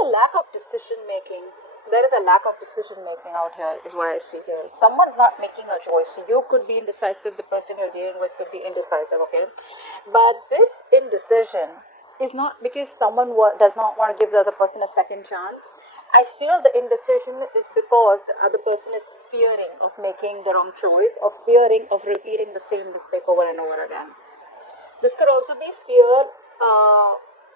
a lack of decision making. There is a lack of decision making out here, is what I see here. Someone's not making a choice. You could be indecisive, the person you're dealing with could be indecisive, okay? But this indecision is not because someone does not want to give the other person a second chance. I feel the indecision is because the other person is fearing of making the wrong choice, or fearing of repeating the same mistake over and over again. This could also be fear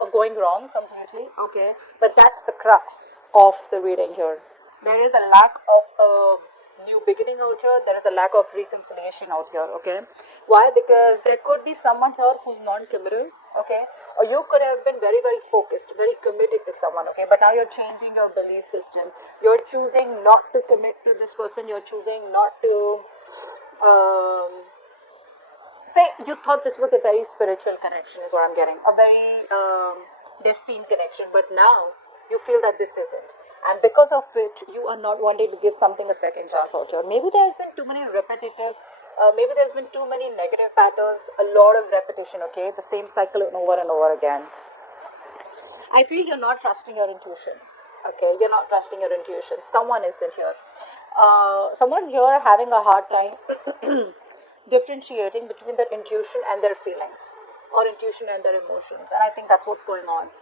of going wrong completely, okay? But that's the crux of the reading here. There is a lack of new beginning out here. There is a lack of reconciliation out here, okay? Why? Because there could be someone here who's non-committal, okay? Or you could have been very, very focused, very committed to someone, okay? But now you're changing your belief system. You're choosing not to commit to this person. You're choosing not to... say you thought this was a very spiritual connection, is what I'm getting, a very destined connection, but now you feel that this isn't, and because of it you are not wanting to give something a second chance out here. Maybe there's been too many repetitive, maybe there's been too many negative patterns, a lot of repetition, okay, the same cycle over and over again. I feel you're not trusting your intuition, okay, you're not trusting your intuition. Someone isn't here, someone here having a hard time differentiating between their intuition and their feelings, or intuition and their emotions, and I think that's what's going on.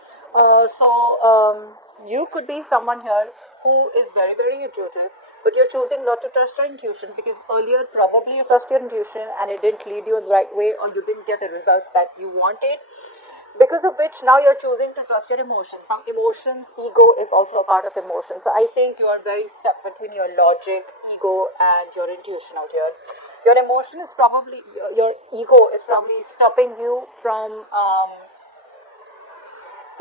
You could be someone here who is very, very intuitive, but you're choosing not to trust your intuition because earlier probably you trust your intuition and it didn't lead you in the right way, or you didn't get the results that you wanted, because of which now you're choosing to trust your emotions. Now emotions, ego is also a part of emotion, so I think you are very stuck between your logic, ego and your intuition out here. Your emotion is probably, your ego is probably stopping you from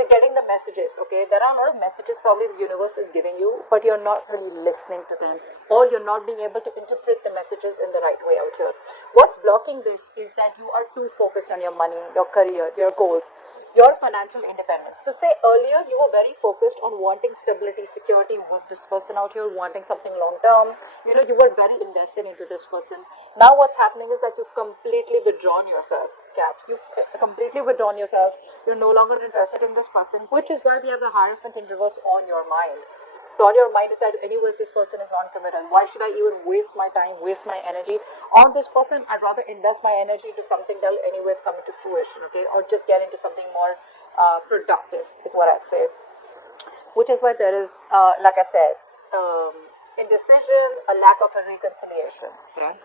getting the messages, okay? There are a lot of messages probably the universe is giving you, but you're not really listening to them, or you're not being able to interpret the messages in the right way out here. What's blocking this is that you are too focused on your money, your career, your goals, your financial independence. So say earlier you were very focused on wanting stability, security with this person out here, wanting something long term, you know, you were very invested into this person. Now what's happening is that you've completely withdrawn yourself, Caps. You've completely withdrawn yourself. You're no longer interested in this person, which is why we have the Hierophant in reverse on your mind. So on your mind is that anyways this person is non-committal. Why should I even waste my time, waste my energy on this person? I'd rather invest my energy to something that will anyways come into fruition, okay? Or just get into something more productive is what I'd say. Which is why there is, like I said, indecision, a lack of a reconciliation. Okay?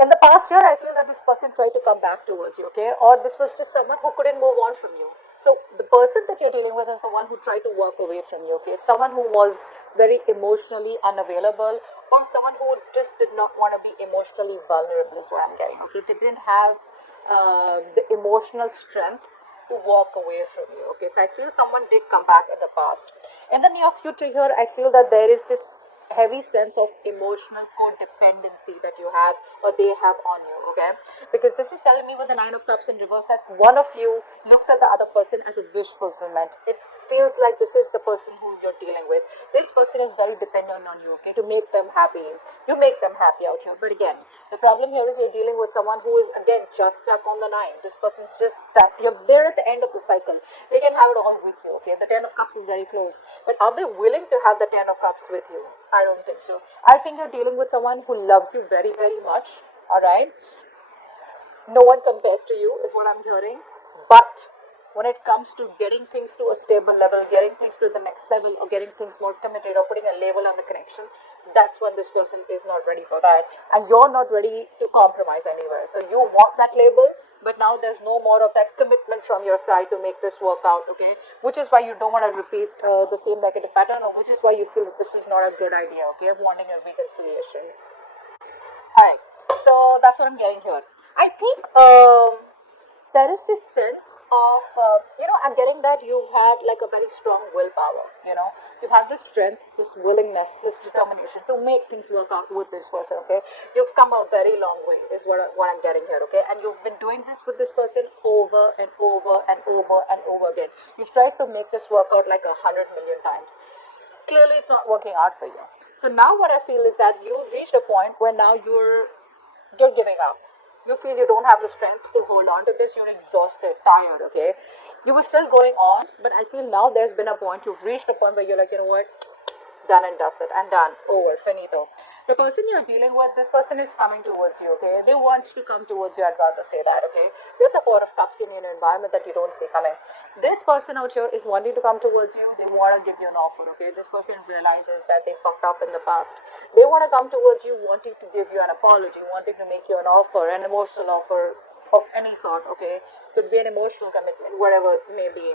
In the past year, I feel that this person tried to come back towards you, okay? Or this was just someone who couldn't move on from you. So the person that you're dealing with is the one who tried to walk away from you, okay? Someone who was very emotionally unavailable, or someone who just did not want to be emotionally vulnerable is what I'm getting, okay? They didn't have the emotional strength to walk away from you, okay? So I feel someone did come back in the past. In the near future here, I feel that there is this heavy sense of emotional codependency that you have, or they have on you, okay? Because this is telling me with the Nine of Cups in reverse that one of you looks at the other person as a wish fulfillment. It feels like this is the person who you're dealing with. This person is very dependent on you, okay, to make them happy. You make them happy out here. But again, the problem here is you're dealing with someone who is again just stuck on the nine. This person's just stuck. They're at the end of the cycle. They can have it all with you, okay? The Ten of Cups is very close. But are they willing to have the Ten of Cups with you? I don't think so. I think you're dealing with someone who loves you very, very much, alright? No one compares to you is what I'm hearing. But when it comes to getting things to a stable level, getting things to the next level, or getting things more committed, or putting a label on the connection, that's when this person is not ready for that. And you're not ready to compromise anywhere. So you want that label, but now there's no more of that commitment from your side to make this work out, okay? Which is why you don't want to repeat the same negative pattern, or which is why you feel that this is not a good idea, okay, of wanting a reconciliation. Alright, so that's what I'm getting here. I think there is this sense of, I'm getting that you've had like a very strong willpower, you have this strength, this willingness, this determination to make things work out with this person, okay? You've come a very long way is what I'm getting here, okay? And you've been doing this with this person over and over and over and over again. You've tried to make this work out like 100 million times. Clearly it's not working out for you. So now what I feel is that you've reached a point where now you're giving up. You feel you don't have the strength to hold on to this. You're exhausted, tired, okay? You were still going on, but I feel now there's been a point, you've reached a point where you're like, you know what, done and dusted and done, over, finito. The person you're dealing with, this person is coming towards you, okay? They want to come towards you, I'd rather say that, okay? With the Four of Cups in an environment that you don't see coming. This person out here is wanting to come towards you. They want to give you an offer, okay? This person realizes that they fucked up in the past. They want to come towards you, wanting to give you an apology, wanting to make you an offer, an emotional offer of any sort, okay? Could be an emotional commitment, whatever it may be.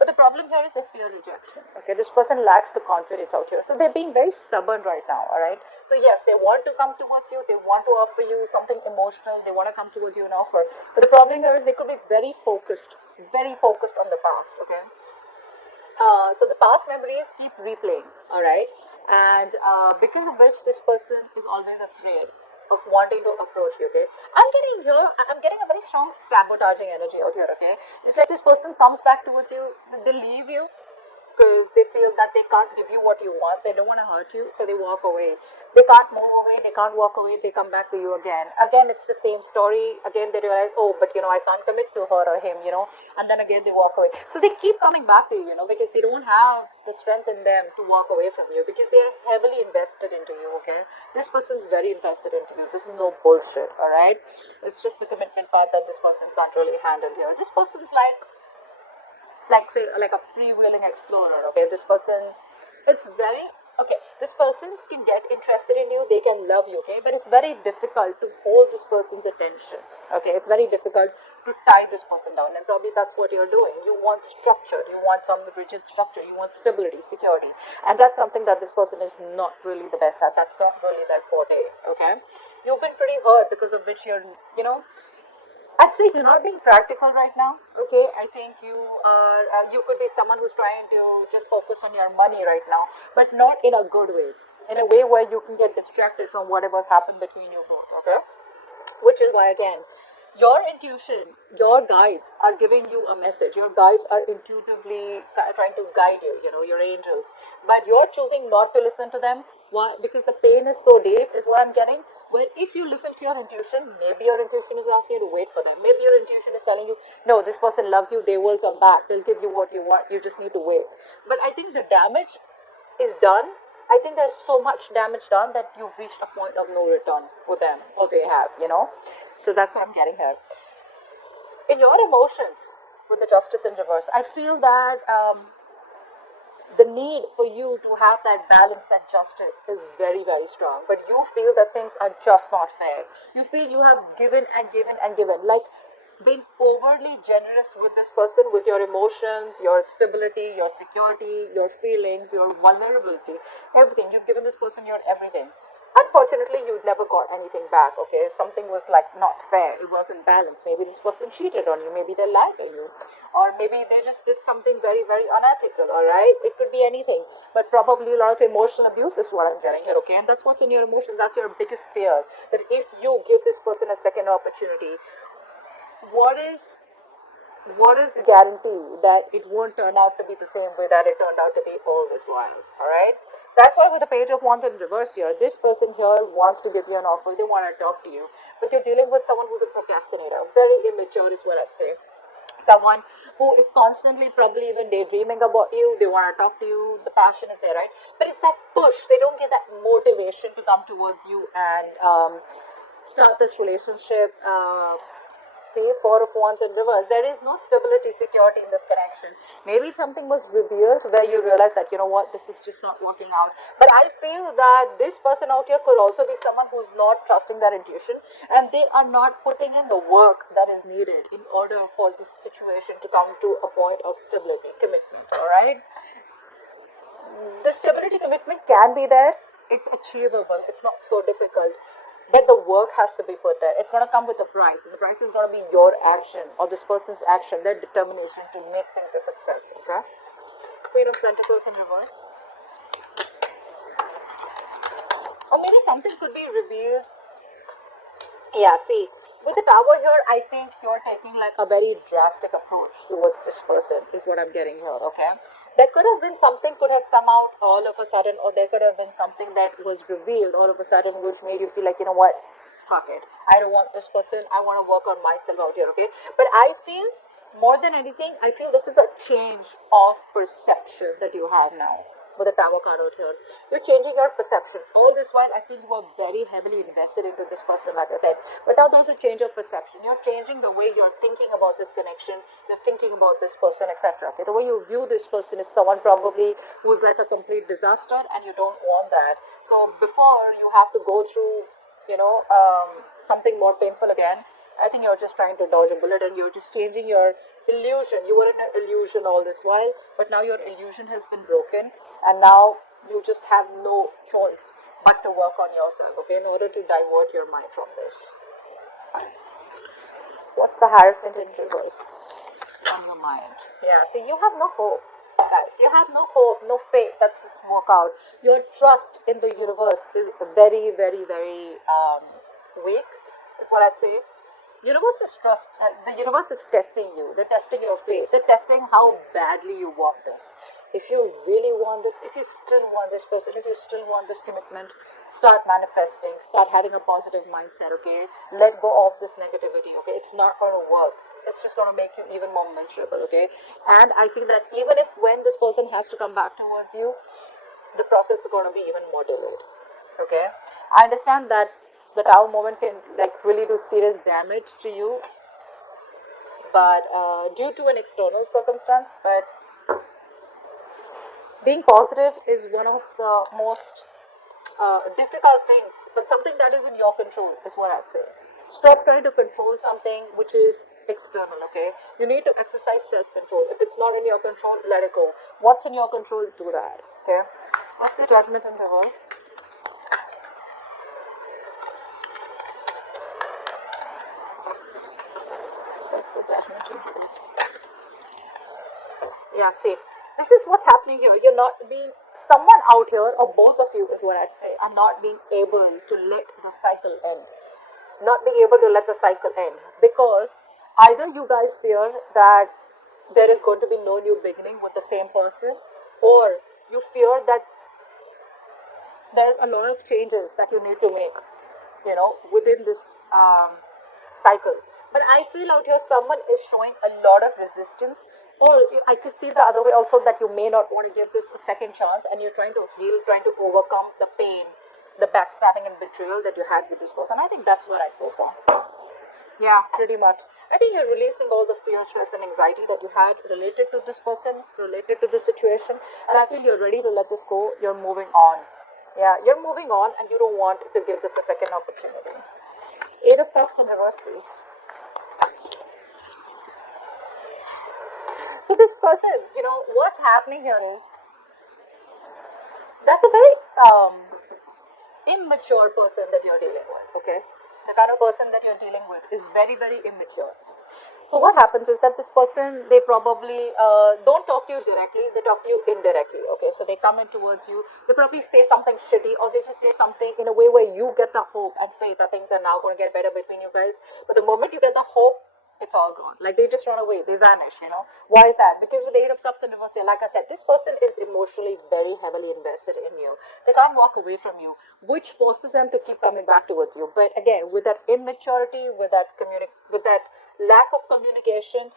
But the problem here is they fear rejection. Okay, this person lacks the confidence out here. So they're being very stubborn right now, alright? So yes, they want to come towards you, they want to offer you something emotional, they want to come towards you and offer. But the problem here is they could be very focused on the past, okay? So the past memories keep replaying, alright? And because of which this person is always afraid of wanting to approach you, okay? I'm getting a very strong sabotaging energy out here, okay? It's like this person comes back towards you, they leave you because they feel that they can't give you what you want, they don't want to hurt you, so they walk away. They can't move away, they can't walk away, they come back to you again. Again, it's the same story. Again, they realize, oh, but I can't commit to her or him, and then again they walk away. So they keep coming back to you, because they don't have the strength in them to walk away from you, because they're heavily invested into you, okay? This person's very invested into you. This is no bullshit, alright? It's just the commitment part that this person can't really handle here. This person is like say, like a freewheeling explorer, okay? This person, it's very, okay, this person can get interested in you, they can love you, okay? But it's very difficult to hold this person's attention, okay? It's very difficult to tie this person down, and probably that's what you're doing. You want structure, you want some rigid structure, you want stability, security, and that's something that this person is not really the best at. That's not really their forte, okay? You've been pretty hurt, because of which you're, I'd say you're not being practical right now, okay? I think you are, you could be someone who's trying to just focus on your money right now, but not in a good way. In a way where you can get distracted from whatever's happened between you both, okay? Which is why, again, your intuition, your guides are giving you a message. Your guides are intuitively trying to guide you, your angels. But you're choosing not to listen to them. Why? Because the pain is so deep, is what I'm getting. Where if you listen to your intuition, maybe your intuition is asking you to wait for them. Maybe your intuition is telling you, no, this person loves you, they will come back, they'll give you what you want, you just need to wait. But I think the damage is done. I think there's so much damage done that you've reached a point of no return with them, or they have, So that's what I'm getting here. In your emotions, with the Justice in reverse, I feel that the need for you to have that balance and justice is very, very strong. But you feel that things are just not fair. You feel you have given and given and given. Like being overly generous with this person, with your emotions, your stability, your security, your feelings, your vulnerability, everything. You've given this person your everything. Unfortunately, you never got anything back, okay? Something was like not fair. It wasn't balanced. Maybe this person cheated on you. Maybe they lied to you. Or maybe they just did something very, very unethical, alright? It could be anything. But probably a lot of emotional abuse is what I'm getting here, okay? And that's what's in your emotions. That's your biggest fear. That if you give this person a second opportunity, what is the guarantee that it won't turn out to be the same way that it turned out to be all this while, alright? That's why with the Page of Wands in reverse here, this person here wants to give you an offer, they want to talk to you, but you're dealing with someone who's a procrastinator, very immature is what I'd say. Someone who is constantly probably even daydreaming about you, they want to talk to you, the passion is there, right? But it's that push, they don't get that motivation to come towards you and start this relationship. See, Four of Wands in reverse. There is no stability, security in this connection. Maybe something was revealed where you realize that, this is just not working out. But I feel that this person out here could also be someone who's not trusting their intuition, and they are not putting in the work that is needed in order for this situation to come to a point of stability, commitment, alright? The stability, commitment can be there. It's achievable. It's not so difficult. But the work has to be put there. It's going to come with a price. And the price is going to be your action or this person's action, their determination to make things a success. Okay? Queen of Pentacles in reverse. Or maybe something could be revealed. Yeah, see, with the Tower here, I think you're taking like a very drastic approach towards this person, is what I'm getting here, okay? There could have been something could have come out all of a sudden, or there could have been something that was revealed all of a sudden, which made you feel like, what, fuck it. I don't want this person. I want to work on myself out here, okay? But I feel more than anything, I feel this is a change of perception that you have now with the Tower card out here. You're changing your perception. All this while, I feel you are very heavily invested into this person, like I said. But now there's a change of perception. You're changing the way you're thinking about this connection. You're thinking about this person, etc. Okay, the way you view this person is someone probably who's like a complete disaster, and you don't want that. So before you have to go through, something more painful again, I think you're just trying to dodge a bullet, and you're just changing your illusion. You were in an illusion all this while, but now your illusion has been broken, and now you just have no choice but to work on yourself, okay, in order to divert your mind from this. What's the Hierophant in reverse on your mind? Yeah, see, you have no hope, guys. You have no hope, no faith that this will work out. Your trust in the universe is very, very, very weak, is what I'd say. The universe is testing you. They're testing your faith. They're testing how badly you want this. If you really want this, if you still want this person, if you still want this commitment, start manifesting, start having a positive mindset, okay? Let go of this negativity, okay? It's not going to work. It's just going to make you even more miserable, okay? And I feel that even if when this person has to come back towards you, the process is going to be even more delayed, okay? I understand that the Tower moment can really do serious damage to you, but due to an external circumstance. But being positive is one of the most difficult things, but something that is in your control is what I'd say. Stop trying to control something which is external, okay? You need to exercise self-control. If it's not in your control, let it go. What's in your control, do that, okay? What's the Judgment in reverse? Yeah, see, this is what's happening here. You're not being, someone out here, or both of you is what I'd say, are not being able to let the cycle end. Not being able to let the cycle end. Because either you guys fear that there is going to be no new beginning with the same person, or you fear that there's a lot of changes that you need to make, within this cycle. But I feel out here someone is showing a lot of resistance, or I could see the other way also, that you may not want to give this a second chance, and you're trying to heal, trying to overcome the pain, the backstabbing and betrayal that you had with this person. I think that's what I go for. Yeah, pretty much. I think you're releasing all the fear, stress and anxiety that you had related to this person, related to this situation, and I feel you're ready to let this go. You're moving on. Yeah, you're moving on, and you don't want to give this a second opportunity. Eight of Cups in reverse, please. So this person, what's happening here is, that's a very immature person that you're dealing with, okay? The kind of person that you're dealing with is very, very immature. So what happens is that this person, they probably don't talk to you directly, they talk to you indirectly, okay? So they come in towards you, they probably say something shitty, or they just say something in a way where you get the hope and faith that things are now going to get better between you guys. But the moment you get the hope, it's all gone. Like, they just run away, they vanish, Why is that? Because with the Eight of Cups in reverse, like I said, this person is emotionally very heavily invested in you. They can't walk away from you, which forces them to keep coming back towards you. But again, with that immaturity, with that lack of communication,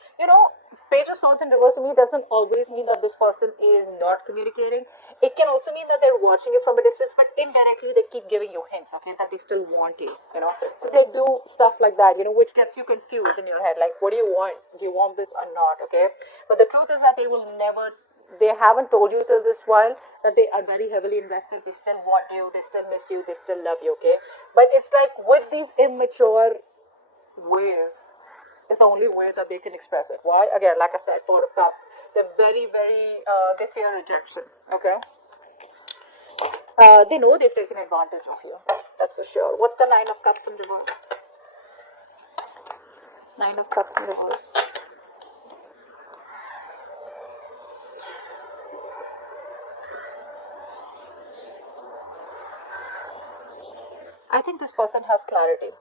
Page of Swords in reverse to me doesn't always mean that this person is not communicating. It can also mean that they're watching you from a distance, but indirectly they keep giving you hints, okay, that they still want you, So they do stuff like that, which gets you confused in your head, like, what do you want? Do you want this or not, okay? But the truth is that they haven't told you till this while that they are very heavily invested. They still want you, they still miss you, they still love you, okay? But it's like, with these immature ways, it's the only way that they can express it. Why? Again, like I said, Four of Cups. They're very, very, they fear rejection, okay? They know they've taken advantage of you. That's for sure. What's the Nine of Cups in reverse? Nine of Cups in reverse. I think this person has clarity.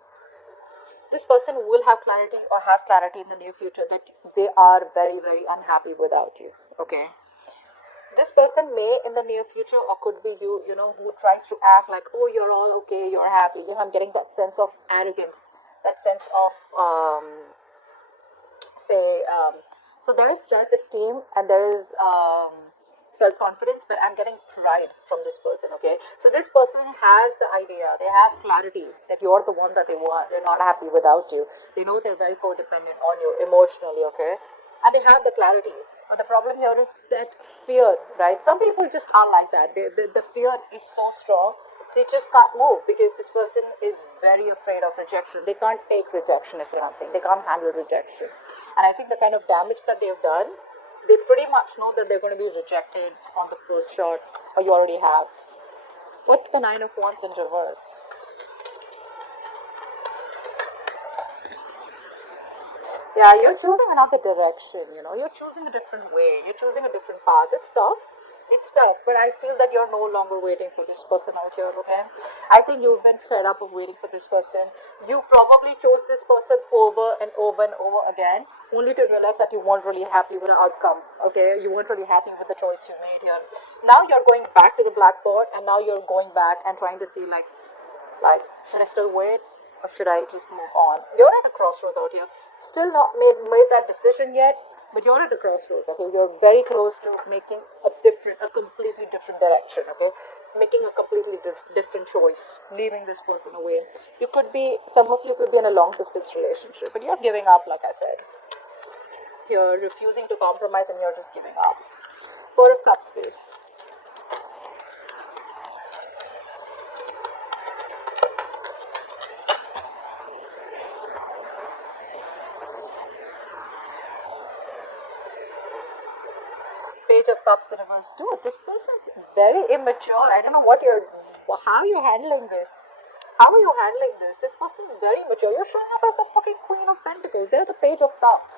This person will have clarity, or has clarity in the near future, that they are very, very unhappy without you, okay? This person may in the near future, or could be you, who tries to act like, oh, you're all okay, you're happy. I'm getting that sense of arrogance, that sense of, So there is self-esteem and there is self-confidence, but I'm getting pride from this person, okay? So this person has the idea, they have clarity that you're the one that they want. They're not happy without you. They know they're very codependent on you emotionally, okay? And they have the clarity. But the problem here is that fear, right? Some people just are like that. The fear is so strong, they just can't move because this person is very afraid of rejection. They can't take rejection is what I'm saying. They can't handle rejection. And I think the kind of damage that they've done, they pretty much know that they're going to be rejected on the first shot, or you already have. What's the Nine of Wands in reverse? Yeah, you're choosing another direction, you know, you're choosing a different way, you're choosing a different path. It's tough, but I feel that you're no longer waiting for this person out here, okay? I think you've been fed up of waiting for this person. You probably chose this person over and over and over again, only to realize that you weren't really happy with the outcome, okay? You weren't really happy with the choice you made here. Now you're going back to the blackboard, and now you're going back and trying to see, like, should I still wait, or should I just move on? You're at a crossroads out here. Still not made that decision yet, but you're at a crossroads, okay? You're very close to making a completely different direction, okay? Making a completely different choice, leaving this person away. Some of you could be in a long distance relationship, but you're giving up, like I said. You're refusing to compromise and you're just giving up. Four of Cups, please. Page of Cups in reverse. Dude, this person is very immature. I don't know how you're handling this. How are you handling this? This person is very mature. You're showing up as the fucking Queen of Pentacles. They're the Page of Cups.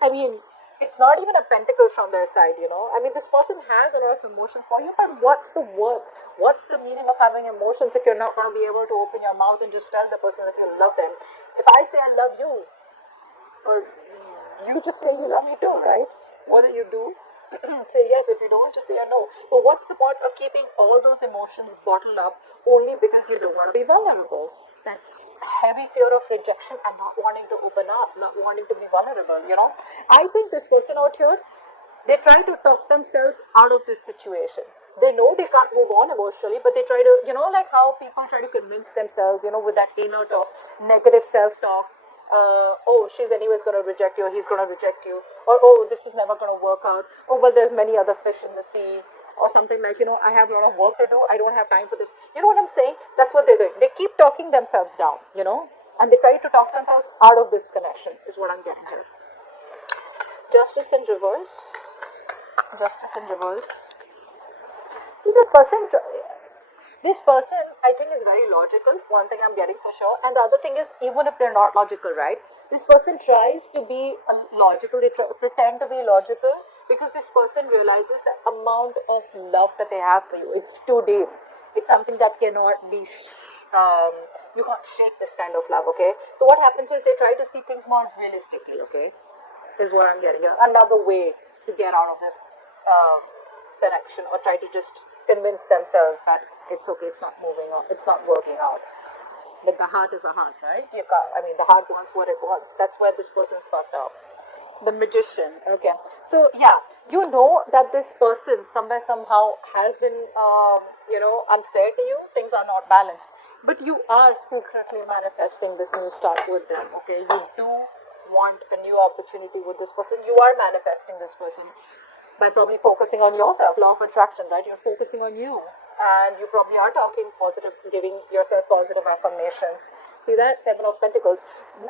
I mean, it's not even a pentacle from their side, you know. I mean, this person has a lot of emotions for you, but what's the worth? What's the meaning of having emotions if you're not going to be able to open your mouth and just tell the person that you love them? If I say I love you, or you just say you love me too, right? Whether you do, say yes. If you don't, just say no. But what's the point of keeping all those emotions bottled up only because you don't want to be vulnerable? That's heavy fear of rejection and not wanting to open up, not wanting to be vulnerable, you know. I think this person out here, they try to talk themselves out of this situation. They know they can't move on emotionally, but they try to, you know, like how people try to convince themselves, you know, with that inner talk, negative self-talk. Oh, she's anyways going to reject you, or he's going to reject you, or oh, this is never going to work out, oh, well, there's many other fish in the sea, or something like, you know, I have a lot of work to do, I don't have time for this. You know what I'm saying? That's what they're doing. They keep talking themselves down, you know, and they try to talk themselves out of this connection, is what I'm getting here. Justice in reverse. Justice in reverse. See, this person, I think, is very logical. One thing I'm getting for sure. And the other thing is, even if they're not logical, right? This person tries to be logical. They pretend to be logical because this person realizes the amount of love that they have for you. It's too deep. It's something that cannot be, you can't shake this kind of love, okay? So what happens is they try to see things more realistically, okay? Is what I'm getting here. Another way to get out of this connection, or try to just convince themselves that it's okay, it's not moving on, it's not working out. But the heart is a heart, right? The heart wants what it wants. That's where this person's fucked up. The Magician, okay. So, yeah, you know that this person somewhere, somehow has been, unfair to you. Things are not balanced. But you are secretly manifesting this new start with them, okay? You do want a new opportunity with this person. You are manifesting this person by probably focusing on yourself, law of attraction, right? You're focusing on you, and you probably are talking positive, giving yourself positive affirmations. See that? Seven of Pentacles.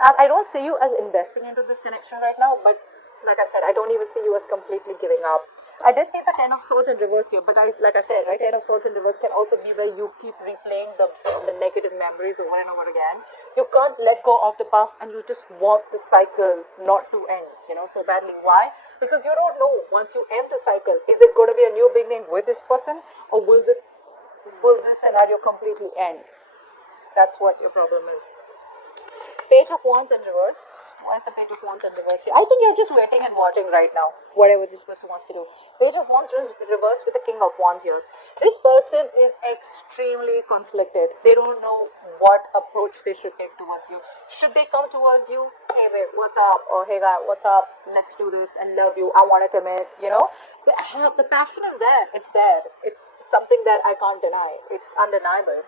I don't see you as investing into this connection right now, but like I said, I don't even see you as completely giving up. I did see the Ten of Swords in reverse here, but like I said, right, Ten of Swords in reverse can also be where you keep replaying the negative memories over and over again. You can't let go of the past, and you just want the cycle not to end, so badly. Why? Because you don't know, once you end the cycle, is it going to be a new beginning with this person, or will this scenario completely end? That's what your problem is. Page of Wands in reverse. Why is the Page of Wands in reverse here? I think you're just waiting and watching right now, whatever this person wants to do. Page of Wands reversed with the King of Wands here. This person is extremely conflicted. They don't know what approach they should take towards you. Should they come towards you? Hey babe, what's up? Or hey guy, what's up? Let's do this and love you. I want to commit, you know? The passion is there. It's there. It's something that I can't deny. It's undeniable.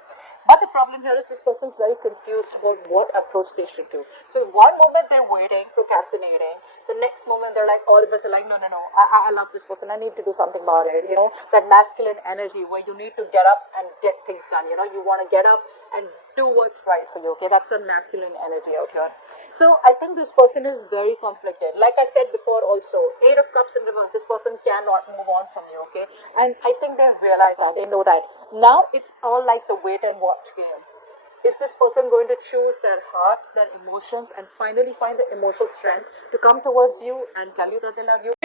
But the problem here is this person's very confused about what approach they should do. So one moment they're waiting, procrastinating. The next moment they're like, all of us are like, no, I love this person. I need to do something about it. You know, that masculine energy where you need to get up and get things done. You know, you want to get up and do what's right for you. Okay, that's a masculine energy out here. So I think this person is very conflicted. Like I said before also, 8 of Cups in reverse, this person cannot move on from you, okay? And I think they realize that, they know that. Now it's all like the wait and watch game. Is this person going to choose their heart, their emotions, and finally find the emotional strength to come towards you and tell you that they love you?